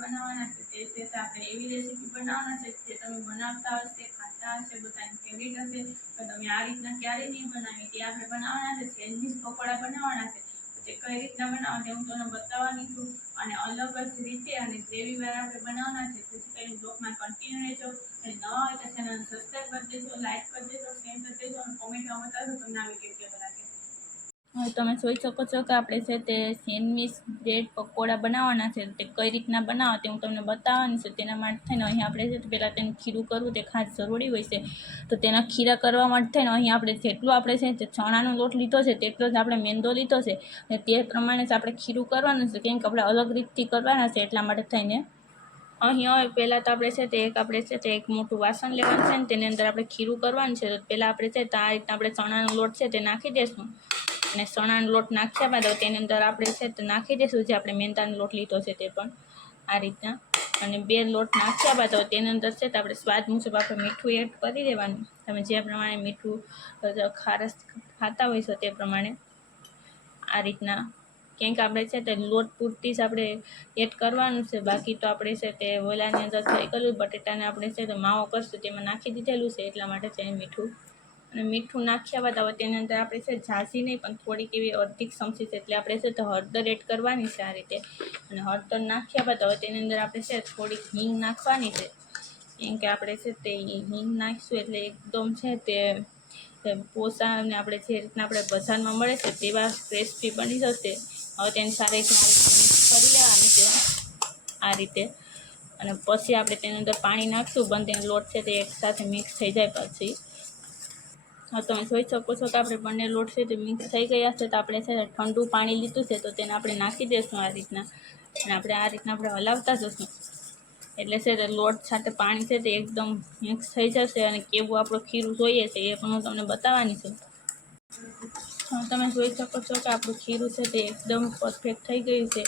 બનાવવાના છે તે છે આપણે એવી રેસીપી બનાવવાના છે જે તમે બનાવતા હશે, ખાતા હશે, બધાની ફેવરિટ હશે, તો તમે આ રીતના ક્યારેય નહીં બનાવી. તે આપણે બનાવવાના છે સેન્ડવીચ પકોડા બનાવવાના છે. તે કઈ રીતના બનાવવા તે હું તમને બતાવવાની છું, અને અલગ જ રીતે અને ગ્રેવી વાળા આપણે બનાવવાના છે. જેથી કરીને બ્લોગમાં કન્ટિન્યુ રહેજો, અને નવા હોય તો ચેનલને સબસ્ક્રાઈબ કરી દેજો, લાઈક કરી દેજો, શેર કરી દેજો, અને કોમેન્ટમાં બતાવજો તમને આ વિડીયો કેવો લાગે. હવે તમે જોઈ શકો છો કે આપણે છે તે સેન્ડવીચ બ્રેડ પકોડા બનાવવાના છે. તે કઈ રીતના બનાવવા તે હું તમને બતાવવાની છે. તેના માટે થઈને અહીં આપણે છે પહેલાં તેને ખીરું કરવું તે ખાસ જરૂરી હોય છે. તો તેના ખીરા કરવા માટે થઈને અહીં આપણે જેટલું આપણે છે તે ચણાનો લોટ લીધો છે તેટલો જ આપણે મેંદો લીધો છે, અને તે પ્રમાણે જ આપણે ખીરું કરવાનું છે. કેમ કે આપણે અલગ રીતથી કરવાના છે એટલા માટે થઈને અહીં હવે પહેલાં તો આપણે છે તે એક મોટું વાસણ લેવાનું છે, ને તેની અંદર આપણે ખીરું કરવાનું છે. તો પહેલાં આપણે છે તો આ રીતના આપણે ચણાનો લોટ છે તે નાખી દઈશું, અને ચણાનો લોટ નાખ્યા બાદ તેની અંદર આપણે છે તે નાખી દઈશું જે આપણે મેંદાનો લોટ લીધો છે તે પણ આ રીતના, અને બે લોટ નાખ્યા બાદ તેની અંદર છે તો આપણે સ્વાદ મુજબ આપણે મીઠું એડ કરી દેવાનું. તમે જે પ્રમાણે મીઠું ખારસ ખાતા હોય છો તે પ્રમાણે આ રીતના, કેમ કે આપણે છે તે લોટ પૂરતી જ આપણે એડ કરવાનું છે. બાકી તો આપણે છે તે ઓલાની અંદર થઈ ગયેલું બટેટાને આપણે છે તો માવો કરશું તેમાં નાખી દીધેલું છે એટલા માટે છે મીઠું. અને મીઠું નાખ્યા બાદ હવે તેની અંદર આપણે છે ઝાંસી નહીં પણ થોડીક એવી અડધી ચમચી છે એટલે આપણે છે તો હળદર એડ કરવાની છે આ રીતે. અને હળદર નાખ્યા બાદ હવે તેની અંદર આપણે છે થોડીક હિંગ નાખવાની છે. કેમ કે આપણે છે તે હિંગ નાખીશું એટલે એકદમ છે તે પોસા અને આપણે જે રીતના આપણે બજારમાં મળે છે તેવા ક્રિસ્પી બની જશે. હવે તેને સારી રીતના મિક્સ કરી લેવાની છે આ રીતે, અને પછી આપણે તેની અંદર પાણી નાખશું બંને લોટ છે તે એકસાથે મિક્સ થઈ જાય પછી. હા, તમે જોઈ શકો છો કે આપણે બંને લોટ છે તે મિક્સ થઈ ગયા છે. તો આપણે છે ઠંડુ પાણી લીધું છે તો તેને આપણે નાખી દઈશું આ રીતના, અને આપણે આ રીતના આપણે હલાવતા જશું એટલે છે તે લોટ સાથે પાણી છે તે એકદમ મિક્સ થઈ જશે. અને કેવું આપણું ખીરું જોઈએ છે એ પણ હું તમને બતાવવાની છું. તમે જોઈ શકો છો કે આપણું ખીરું છે તે એકદમ પરફેક્ટ થઈ ગયું છે,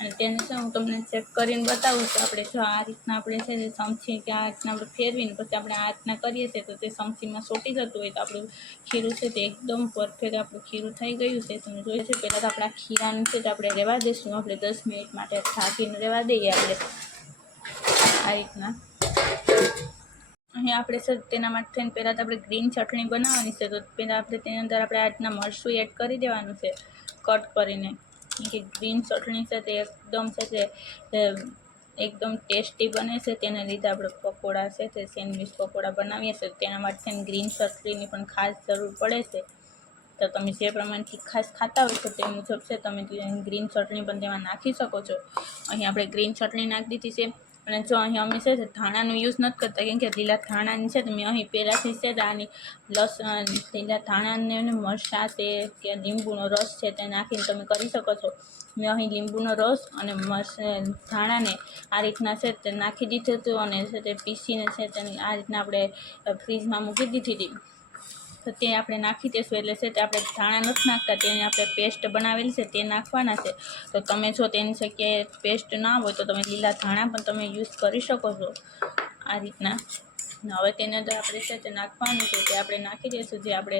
અને તેને છે હું તમને ચેક કરીને બતાવું છું. આપણે જો આ રીતના આપણે છે તે ચમચી કે આ રીતના આપણે ફેરવીને પછી આપણે આ રીતના કરીએ છીએ તો તે ચમચીમાં સોટી જતું હોય તો આપણું ખીરું છે તે એકદમ પરફેક્ટ આપણું ખીરું થઈ ગયું છે. તમે જોઈએ છે પહેલાં તો આપણા ખીરાનું છે તો આપણે રહેવા દઈશું, આપણે 10 મિનિટ માટે ઢાંકીને રહેવા દઈએ આપણે આ રીતના. અહીં આપણે છે તેના માટે થઈને પહેલાં તો આપણે ગ્રીન ચટણી બનાવવાની છે. તો પહેલાં આપણે તેની અંદર આપણે આ રીતના મરચું એડ કરી દેવાનું છે કટ કરીને. કે ગ્રીન ચટણી છે તે એકદમ છે તે એકદમ ટેસ્ટી બને છે. તેના લીધે આપણે પકોડા છે તે સેન્ડવીચ પકોડા બનાવીએ છીએ. તેના માટે ગ્રીન ચટણીની પણ ખાસ જરૂર પડે છે. તો તમે જે પ્રમાણે તીખાશ ખાતા હોય છો તે મુજબ છે તમે ગ્રીન ચટણી પણ તેમાં નાખી શકો છો. અહીં આપણે ગ્રીન ચટણી નાખી દીધી છે. અને જો અહીં અમે છે ધાણાનો યુઝ નથી કરતા, કેમ કે લીલા ધાણાની છે તો મેં અહીં પહેલાંથી છે આની લસણ લીલા ધાણાને મરચાં છે કે લીંબુનો રસ છે તે નાખીને તમે કરી શકો છો. મેં અહીં લીંબુનો રસ અને ધાણાને આ રીતના છે તે નાખી દીધું હતું, અને છે તે પીસીને છે તેની આ રીતના આપણે ફ્રીજમાં મૂકી દીધી હતી. તો તે આપણે નાખી દઈશું એટલે છે તે આપણે ધાણા નથી નાખતા, તેની આપણે પેસ્ટ બનાવેલી છે તે નાખવાના છે. તો તમે જો તેની જગ્યાએ પેસ્ટ ના હોય તો તમે લીલા ધાણા પણ તમે યુઝ કરી શકો છો આ રીતના. હવે તેની અંદર આપણે છે તે નાખવાનું છે તે આપણે નાખી દઈશું. જે આપણે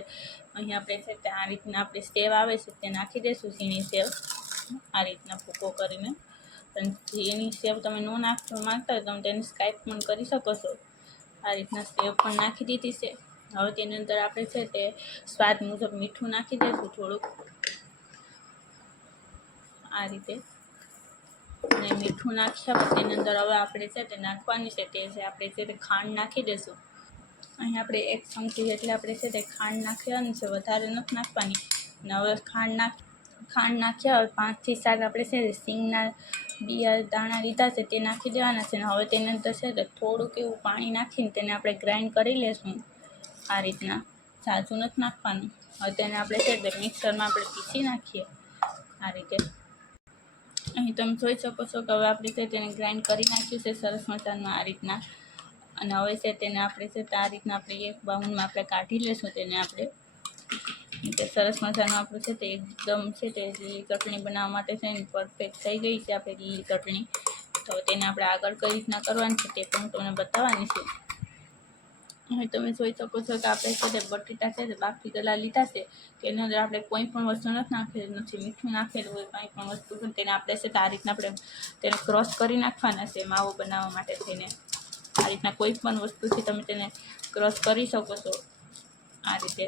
અહીં આપણે છે તે આ રીતના આપણે સેવ આવે છે તે નાખી દઈશું, ઝીણી સેવ આ રીતના ભૂકો કરીને. પણ ઝીણી સેવ તમે ન નાખવા માંગતા હોય તમે તેને સ્કાઈપ પણ કરી શકો છો. આ રીતના સેવ પણ નાખી દીધી છે. હવે તેની અંદર આપણે છે તે સ્વાદ મુજબ મીઠું નાખી દઈશું થોડુંક આ રીતે. અને મીઠું નાખ્યા પછી તેની અંદર હવે આપણે છે તે નાખવાની છે તે છે આપણે છે તે ખાંડ નાખી દઈશું. અહીં આપણે 1 ચમચી જેટલી આપણે છે તે ખાંડ નાખવાની છે, વધારે નથી નાખવાની. અને હવે ખાંડ નાખ્યા હવે 5 થી 7 આપણે છે સિંગના બિયા દાણા લીધા છે તે નાખી દેવાના છે. અને હવે તેની અંદર છે તે થોડુંક એવું પાણી નાખીને તેને આપણે ગ્રાઇન્ડ કરી લઈશું આ રીતના, ઝાઝું નથી નાખવાનું. હવે તેને આપણે છે તે મિક્સરમાં આપણે પીસી નાખીએ આ રીતે. અહીં તમે જોઈ શકો છો કે હવે આપણે છે તેને ગ્રાઇન્ડ કરી નાખ્યું છે સરસ મજાનું આ રીતના. અને હવે છે તેને આપણે છે આ રીતના આપણે એક બાઉલમાં આપણે કાઢી લઈશું. તેને આપણે તે સરસ મજાનું આપણું છે તે એકદમ છે તે લીલી ચટણી બનાવવા માટે છે ને પરફેક્ટ થઈ ગઈ છે આપણે લીલી ચટણી. તો તેને આપણે આગળ કઈ રીતના કરવાની છે તે પણ તમને બતાવવાની છે. હવે તમે જોઈ શકો છો કે આપણે છે તે બટેટા છે તે બાફી ગયેલા લીધા છે. તેની અંદર આપણે કોઈ પણ વસ્તુ નથી નાખેલું, નથી મીઠું નાખેલું હોય, કંઈ પણ વસ્તુ પણ તેને આપણે છે તે આ રીતના આપણે તેને ક્રોસ કરી નાખવાના છે માવો બનાવવા માટે થઈને. આ રીતના કોઈ પણ વસ્તુથી તમે તેને ક્રોસ કરી શકો છો આ રીતે.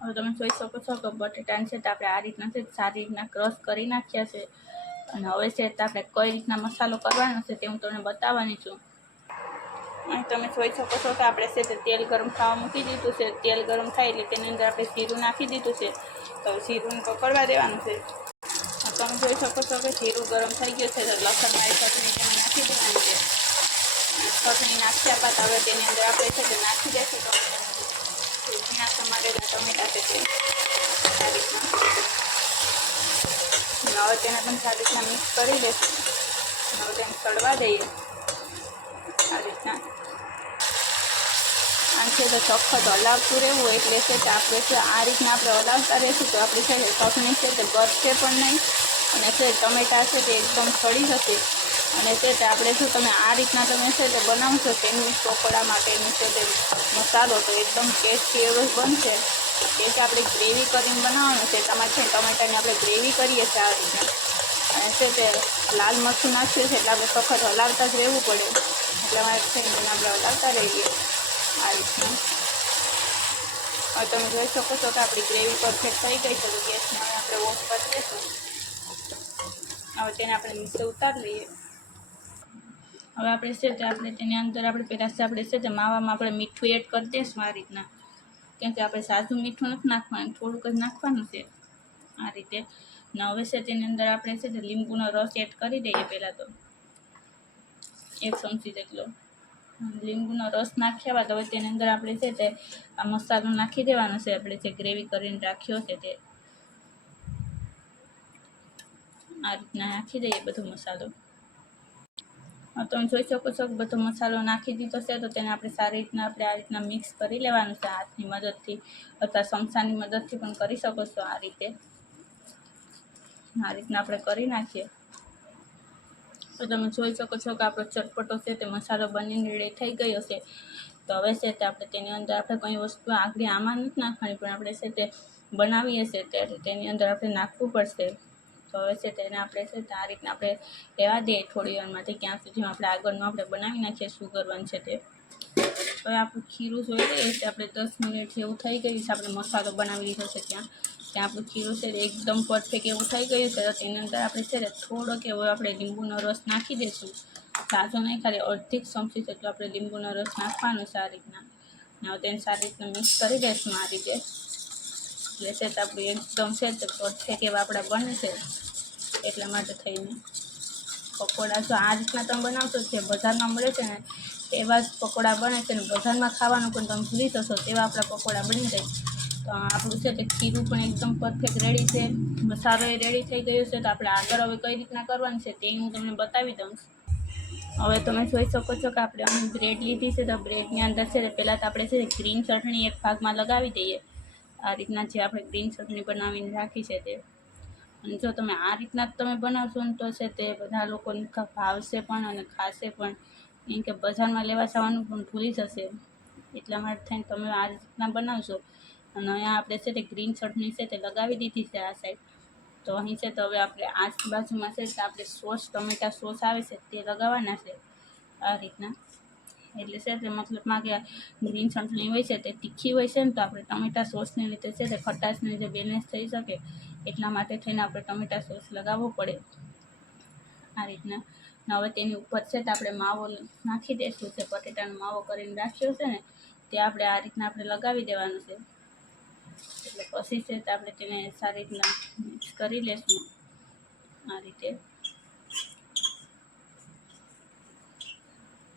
હવે તમે જોઈ શકો છો કે બટેટાને છે તે આપણે આ રીતના છે સારી રીતના ક્રશ કરી નાખ્યા છે. અને હવે છે તે આપણે કઈ રીતના મસાલો કરવાનો છે તે હું તમને બતાવવાની છું. અહીં તમે જોઈ શકો છો કે આપણે છે તે તેલ ગરમ થવા મૂકી દીધું છે. તેલ ગરમ થાય એટલે તેની અંદર આપણે જીરું નાખી દીધું છે. તો જીરું કકડવા દેવાનું છે. તમે જોઈ શકો છો કે જીરું ગરમ થઈ ગયું છે તો લસણવાળી ચટણી તેમાં નાખી દેવાની છે. ચટણી નાખ્યા બાદ હવે તેની અંદર આપણે છે તે નાખી દઈશું ઝીણા સમારેલા ટમેટા છે તે આ રીતના. હવે તેને પણ સારી રીતના મિક્સ કરી દઈશું. હવે તેને ચડવા દઈએ આ રીતના. આમ છે તો સખત હલાવતું રહેવું એટલે છે કે આપણે છે આ રીતના આપણે હલાવતા રહીશું તો આપણી છે ચટણી છે તે બરશે પણ નહીં અને છે ટમેટા છે તે એકદમ સડી જશે. અને છે તે આપણે જો તમે આ રીતના તમે છે તે બનાવશો સેન્ડવીચ પકોડા માટેનું છે તે મસાલો તો એકદમ ટેસ્ટી એવો બનશે. એ છે આપણે ગ્રેવી કરીને બનાવવાનું છે. તમારે છે ટમેટાની આપણે ગ્રેવી કરીએ છીએ આ રીતના. અને છે તે લાલ મરચું નાખ્યું છે એટલે આપણે સખત હલાવતા જ રહેવું પડે. એટલે અમારે છે તેને આપણે હલાવતા રહીએ આ રીતના. હવે તમે જોઈ શકો છો કે આપણી ગ્રેવી પરફેક્ટ થઈ ગઈ છે તો ગેસને હવે આપણે ઓફ કરી દઈશું. હવે તેને આપણે નીચે ઉતારી લઈએ. હવે આપણે છે તે આપણે તેની અંદર આપણે પહેલાં છે આપણે છે તે માવામાં આપણે મીઠું એડ કરી દઈશું આ રીતના. કેમ કે આપણે સાદું મીઠું નથી નાખવાનું, થોડુંક જ નાખવાનું છે આ રીતે. ને હવે છે તેની અંદર આપણે છે તે લીંબુનો રસ એડ કરી દઈએ પહેલાં તો 1 ચમચી જેટલો. લીંબુનો રસ નાખ્યા બાદ હવે તેની અંદર આપણે છે તે આ મસાલો નાખી દેવાનો છે આપણે જે ગ્રેવી કરીને રાખ્યો છે તે આ રીતના નાખી દઈએ બધો મસાલો. તમે જોઈ શકો છો કે બધો મસાલો નાખી દીધો છે તો તેને આપણે સારી રીતના આપણે આ રીતના મિક્સ કરી લેવાનું છે હાથની મદદથી અથવા ચમચાની મદદથી પણ કરી શકો છો આ રીતે. આ રીતના આપણે કરી નાખીએ તો તમે જોઈ શકો છો કે આપણો ચટપટો છે તે મસાલો બનીને રેડી થઈ ગયો છે. તો હવે છે તે આપણે તેની અંદર આપણે કંઈ વસ્તુ આગળ આમાં નથી નાખવાની પણ આપણે છે તે બનાવીએ છીએ ત્યારે તેની અંદર આપણે નાખવું પડશે. તો હવે છે તેને આપણે છે તે આ રીતના આપણે લેવા દઈએ થોડી વારમાંથી ક્યાં સુધીમાં આપણે આગળનું આપણે બનાવી નાખીએ શું કરવાનું છે તે. હવે આપણું ખીરું જોઈ લઈએ છે આપણે 10 મિનિટ જેવું થઈ ગયું છે. આપણે મસાલો બનાવી લીધો છે ત્યાં આપણું ખીરું છે એકદમ પરફેક્ટ એવું થઈ ગયું છે. તો તેની અંદર આપણે છે ને થોડોક એવો આપણે લીંબુનો રસ નાખી દઈશું. તાજો નહીં, ખાલી અડધી ચમચી જેટલો આપણે લીંબુનો રસ નાખવાનો છે આ રીતના. હવે તેને સારી રીતના મિક્સ કરી દઈશું આ રીતે. એટલે છે તો આપણે એકદમ છે તે પરફેક્ટ એવા આપણા બને છે. એટલા માટે થઈને પકોડા જો આ રીતના તમે બનાવશો જે બજારમાં મળે છે ને એવા જ પકોડા બને છે ને બજારમાં ખાવાનું પણ તમે ભૂલી જશો તેવા આપણા પકોડા બની જાય. તો આપણું છે તે ખીરું પણ એકદમ પરફેક્ટ રેડી છે, મસાલો એ રેડી થઈ ગયો છે. તો આપણે આગળ હવે કઈ રીતના કરવાનું છે તે હું તમને બતાવી દઉં. હવે તમે જોઈ શકો છો કે આપણે અહીં બ્રેડ લીધી છે તો બ્રેડની અંદર છે તે પહેલાં તો આપણે છે ગ્રીન ચટણી એક ભાગમાં લગાવી દઈએ આ રીતના જે આપણે ગ્રીન ચટણી બનાવીને રાખી છે તે. અને જો તમે આ રીતના જ તમે બનાવશો ને તો છે તે બધા લોકોને ભાવશે પણ અને ખાશે પણ. કેમ કે બજારમાં લેવા જવાનું પણ ભૂલી જશે. એટલા માટે થઈને તમે આ રીતના બનાવશો. અને અહીંયા આપણે છે તે ગ્રીન ચટણી છે તે લગાવી દીધી છે આ સાઈડ. તો અહીં છે તો હવે આપણે આજુબાજુમાં છે તો આપણે સોસ ટમેટા સોસ આવે છે તે લગાવવાના છે આ રીતના. એટલે છે તે મતલબમાં કે ગ્રીન ચટણી હોય છે તે તીખી હોય છે ને તો આપણે ટમેટા સોસને લીધે છે તે ખટાશને લીધે બેલેન્સ થઈ શકે એટલા માટે થઈને આપણે ટમેટા સોસ લગાવવો પડે આ રીતના. હવે તેની ઉપર છે તો આપણે માવો નાખી દઈશું. જે બટેટાનો માવો કરીને રાખ્યો છે ને તે આપણે આ રીતના આપણે લગાવી દેવાનું છે. એટલે પછી છે તો આપણે તેને સારી રીતના મિક્સ કરી લઈશું આ રીતે.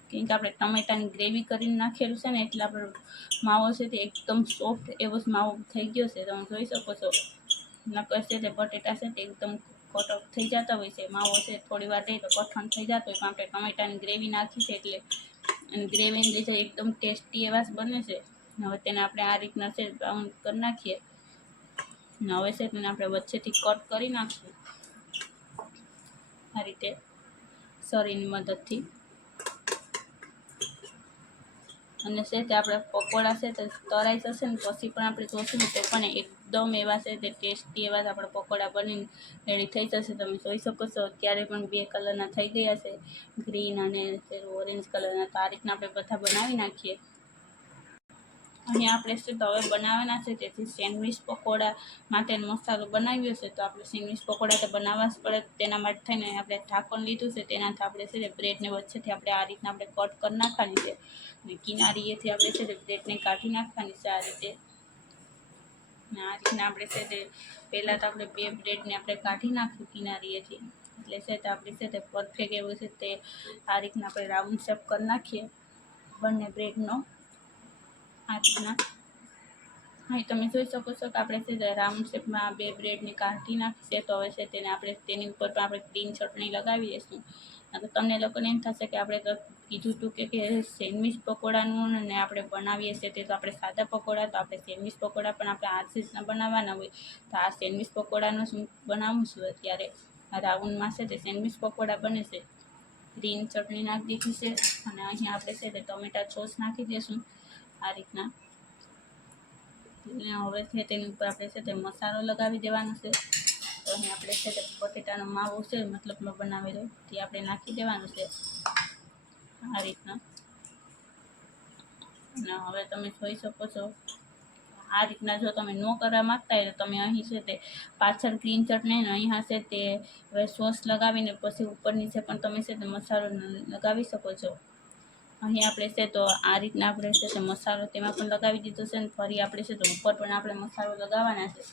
કેમ કે આપણે ટમેટાની ગ્રેવી કરીને નાખેલું છે ને એટલે આપણો માવો છે તે એકદમ સોફ્ટ એવો જ માવો થઈ ગયો છે. તમે જોઈ શકો છો. નકર છે તે બટેટા છે તે એકદમ કટક થઈ જતા હોય છે. માવો છે થોડી વાર રહે તો કઠણ થઈ જતો હોય પણ આપણે ટમેટાની ગ્રેવી નાખી છે એટલે અને ગ્રેવીને લીધે એકદમ ટેસ્ટી એવા જ બને છે. હવે તેને આપણે આ રીતના છે બ્રાઉન કરી નાખીએ. હવે છે તેને આપણે વચ્ચેથી કટ કરી નાખીએ આ રીતે સરીની મદદથી. અને છે તે આપણે પકોડા છે તે તળાઈ જશે ને પછી પણ આપણે જોશું તો પણ એકદમ એવા છે તે ટેસ્ટી એવા આપણે પકોડા બનીને રેડી થઈ જશે. તમે જોઈ શકો છો અત્યારે પણ 2 કલરના થઈ ગયા છે, ગ્રીન અને ઓરેન્જ કલરના. તો આ રીતના આપણે બધા બનાવી નાખીએ. અહીંયા આપણે છે તો હવે બનાવવાના છે, તેથી સેન્ડવીચ પકોડા માટે મસાલો બનાવ્યો છે. તો આપણે સેન્ડવીચ પકોડા તો બનાવવા જ પડે, તેના માટે થઈને આપણે ઢાંકણ લીધું છે. તેનાથી આપણે છે બ્રેડને વચ્ચેથી આપણે આ રીતના આપણે કટ કરી નાખવાની છે અને કિનારીએથી આપણે છે તે બ્રેડને કાઢી નાખવાની છે આ રીતે. અને આ રીતના આપણે છે તે પહેલાં તો આપણે 2 બ્રેડને આપણે કાઢી નાખશું કિનારીએથી, એટલે છે તો આપણે છે તે પરફેક્ટ એવું છે તે આ રીતના આપણે રાઉન્ડ શેપ કરી નાખીએ બંને બ્રેડનો આ રીતના. અહીં તમે જોઈ શકો છો કે આપણે છે રાઉન્ડ શેપમાં 2 બ્રેડને કાઢી નાખીએ. તો હવે છે તેને આપણે તેની ઉપર પણ આપણે ગ્રીન ચટણી લગાવી દઈશું. તો તમને લોકોને એમ થશે કે આપણે તો કીધું હતું કે સેન્ડવીચ પકોડાનું ને આપણે બનાવીએ છીએ તે તો આપણે સાદા પકોડા, તો આપણે સેન્ડવીચ પકોડા પણ આપણે આ રીતના બનાવવાના હોય. તો આ સેન્ડવીચ પકોડાનું શું બનાવું છું અત્યારે આ રાઉન્ડમાં છે તે સેન્ડવીચ પકોડા બને છે. ગ્રીન ચટણી નાખી દીધી છે અને અહીંયા આપણે છે તે ટમેટા સોસ નાખી દઈશું આ રીતના. હવે છે તેની ઉપર આપણે છે તે મસાલો લગાવી દેવાનો છે. તો અહીં આપણે છે તે બટેટાનો માવો છે મતલબમાં બનાવેલો તે આપણે નાખી દેવાનું છે આ રીતના. અને હવે તમે જોઈ શકો છો આ રીતના. જો તમે ન કરવા માગતા હોય તો તમે અહીં છે તે પાછળ ગ્રીન ચટણી ને અહીંયા છે તે હવે સોસ લગાવીને પછી ઉપર નીચે પણ તમે છે તે મસાલો લગાવી શકો છો. અહીં આપણે છે તો આ રીતના આપણે છે તે મસાલો તેમાં પણ લગાવી દીધો છે, અને ફરી આપણે છે તો ઉપર પણ આપણે મસાલો લગાવવાના છે.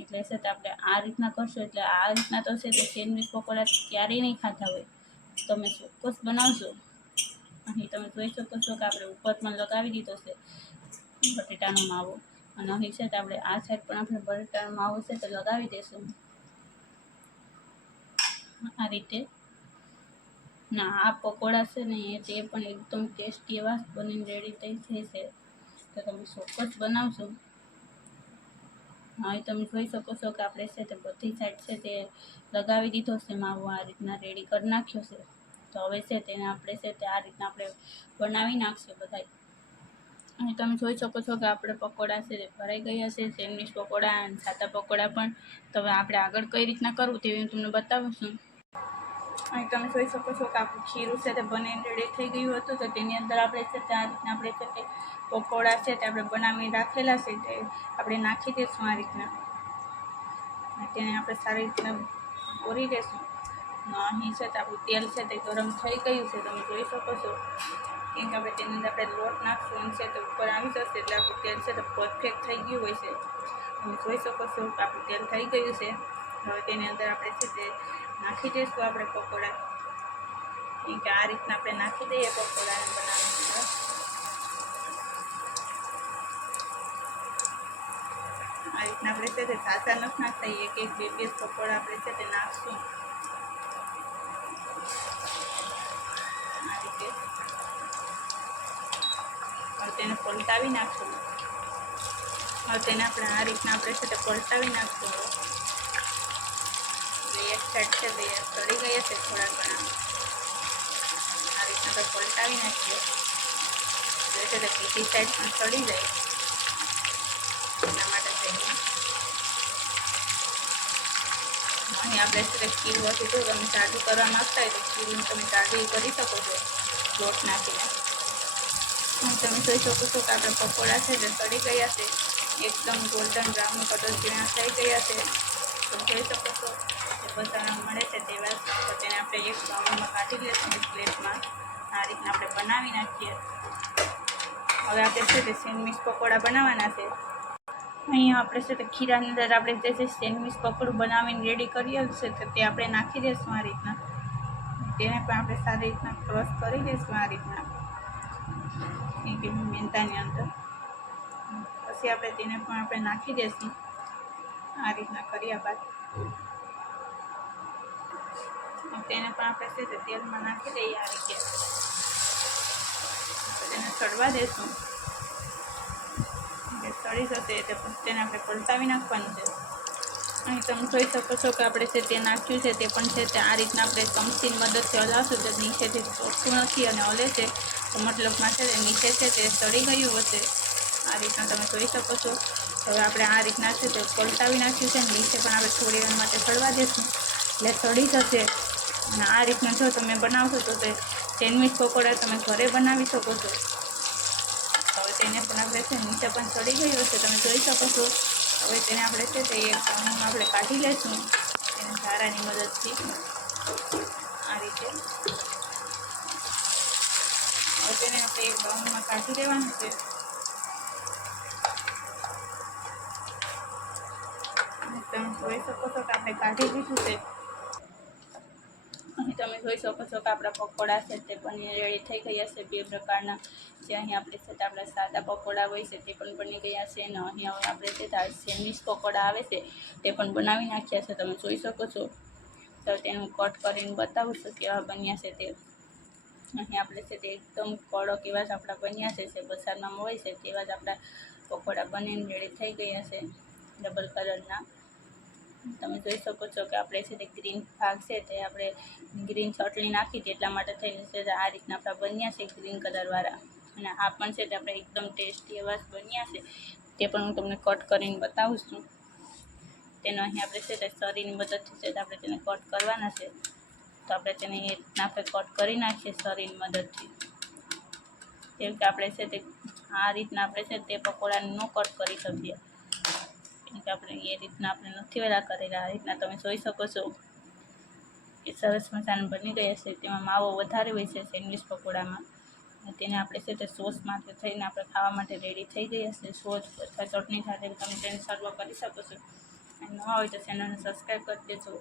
એટલે છે તો આપણે આ રીતના કરશો એટલે આ રીતના તો છે તે સેન્ડવીચ પકોડા ક્યારેય નહીં ખાતા હોય, તમે ચોક્કસ બનાવશો. અહીં તમે જોઈ શકો છો કે આપણે ઉપર પણ લગાવી દીધો છે બટેટાનો માવો, અને અહીં છે તો આપણે આ સાઈડ પણ આપણે બટેટાનો માવો છે તો લગાવી દઈશું આ રીતે. ના આ પકોડા છે ને એ તે પણ એકદમ ટેસ્ટી એવા બનીને રેડી થઈ જશે. તો તમે ચોક્કસ બનાવશો. હવે તમે જોઈ શકો છો કે આપણે છે તે બધી સાઈડ છે તે લગાવી દીધો છે માવો, આ રીતના રેડી કરી નાખ્યો છે. તો હવે છે તેને આપણે છે તે આ રીતના આપણે બનાવી નાખશું બધા. અહીં તમે જોઈ શકો છો કે આપણે પકોડા છે તે ભરાઈ ગયા છે, સેન્ડવીચ પકોડા અને સાદા પકોડા પણ. તો હવે આપણે આગળ કઈ રીતના કરવું તે હું તમને બતાવું છું. અહીં તમે જોઈ શકો છો કે આપણું ખીરું છે તે બનીને રેડી થઈ ગયું હતું. તો તેની અંદર આપણે છે તે આ રીતના આપણે છે તે પકોડા છે તે આપણે બનાવીને રાખેલા છે તે આપણે નાખી દઈશું આ રીતના. તેને આપણે સારી રીતના ઓરી દઈશું. અહીં છે તો આપણું તેલ છે તે ગરમ થઈ ગયું છે, તમે જોઈ શકો છો. કેમ કે આપણે તેની અંદર આપણે લોટ નાખશું છે તો ઉપર આવી જશે એટલે આપણું તેલ છે તો પરફેક્ટ થઈ ગયું હોય છે. તમે જોઈ શકો છો કે આપણું તેલ થઈ ગયું છે. હવે તેની અંદર આપણે છે તે નાખી દઈશું આપણે પકોડા. કેમ કે આ રીતના આપણે નાખી દઈએ પકોડાને બનાવવા. આ રીતના આપણે છે તે સાચા નથી નાખતા, એક એક બે બે પકોડા આપણે છે તે નાખશું આ રીતે. હવે તેને પલટાવી નાખશું. હવે તેને આપણે આ રીતના આપણે છે તે પલટાવી નાખશું. એક સાઈડ છે તે સડી ગયા છે થોડા ઘણા, આ રીતના આપણે પલટાવી નાખીએ એટલે છે તે બીજી સાઈડ પણ સડી જાય એના માટે થઈને. અહીં આપણે છે તે ખીરું હતું તો તમે જાડું કરવા માગતા હોય તો ખીરું તમે જાડું કરી શકો છો લોટ નાખીને. તમે જોઈ શકો છો કે આપણે પકોડા છે તે સડી ગયા છે, એકદમ ગોલ્ડન બ્રાઉન કલર જેવા થઈ ગયા છે. તમે જોઈ શકો છો કે બધા મળે છે તેવા. તો તેને આપણે એક બાઉલમાં કાઢી લઈશું, એક પ્લેટમાં આ રીતના આપણે બનાવી નાખીએ. હવે આપણે છે તે સેન્ડવીચ પકોડા બનાવવાના છે. અહીંયા આપણે છે તે ખીરાની અંદર આપણે જે સેન્ડવીચ પકોડું બનાવીને રેડી કરીએ છે તો તે આપણે નાખી દઈશું આ રીતના. તેને પણ આપણે સારી રીતના ક્રશ કરી દઈશું આ રીતના મેંદાની અંદર. પછી આપણે તેને પણ આપણે નાખી દઈશું આ રીતના કર્યા બાદ. તેને પણ આપણે છે તે તેલમાં નાખી દઈએ આ રીતે. તેને સડવા દઈશું. સડી જશે એટલે તેને આપણે પલટાવી નાખવાનું છે. અહીં તમે જોઈ શકો છો કે આપણે છે તે નાખ્યું છે તે પણ છે તે આ રીતના આપણે ચમચીની મદદથી હલાવશું તો નીચેથી ચોખ્ખું નથી અને હલે છે તો મતલબમાં છે તે નીચે છે તે સડી ગયું હશે. આ રીતના તમે જોઈ શકો છો. હવે આપણે આ રીતના છે તે પલટાવી નાખ્યું છે નીચે પણ આપણે થોડી વાર માટે સડવા દઈશું એટલે સડી જશે. અને આ રીતના જો તમે બનાવશો તો તે સેન્ડવીચ પકોડા તમે ઘરે બનાવી શકો છો. હવે તેને પણ આપણે છે નીચે પણ સડી ગયું હશે તમે જોઈ શકો છો. હવે તેને આપણે છે તે એક બાઉલમાં આપણે કાઢી લઈશું એને ધારાની મદદથી આ રીતે. હવે તેને આપણે એક બાઉલમાં કાઢી લેવાનું છે. તમે જોઈ શકો છો કે આપણે કાઢી લીધું છે. અહીં તમે જોઈ શકો છો કે આપણા પકોડા છે તે બની રેડી થઈ ગયા છે બે પ્રકારના. જે અહીં આપણે છે તે આપણા સાદા પકોડા હોય છે તે પણ બની ગયા છે અને અહીં હવે આપણે છે તે સેન્ડવીચ પકોડા આવે છે તે પણ બનાવી નાખ્યા છે તમે જોઈ શકો છો. તો તેનું કટ કરીને બતાવું છું કેવા બન્યા છે તે. અહીં આપણે છે તે એકદમ કડક એવા જ આપણા બન્યા છે બજારમાં મળે છે તેવા જ આપણા પકોડા બનીને રેડી થઈ ગયા છે ડબલ કલરના. તમે જોઈ શકો છો કે આપણે છે તે ગ્રીન ભાગ છે તે આપણે ગ્રીન ચટણી નાખી હતી એટલા માટે થઈને છે આ રીતના આપણા બન્યા છે ગ્રીન કલરવાળા. અને આ પણ છે તે આપણે એકદમ ટેસ્ટી એવા જ બન્યા છે તે પણ હું તમને કટ કરીને બતાવું છું. તેનો અહીં આપણે છે તે સરીની મદદથી છે આપણે તેને કટ કરવાના છે. તો આપણે તેને એ રીતના આપણે કટ કરી નાખીએ સરીની મદદથી. કેમ કે આપણે છે તે આ રીતના આપણે છે તે પકોડાને ન કટ કરી શકીએ કેમ કે આપણે એ રીતના આપણે નથી વેલા કરેલા. આ રીતના તમે જોઈ શકો છો કે સરસ મજાના બની ગયા છે. તેમાં માવો વધારે હોય છે સેન્ડવીચ પકોડામાં. તેને આપણે છે તે સોસ માટે થઈને આપણે ખાવા માટે રેડી થઈ ગયા છે. સોસ અથવા ચટણી સાથે તમે તેને સર્વ કરી શકો છો. અને નવા હોય તો ચેનલને સબસ્ક્રાઈબ કરી દેજો.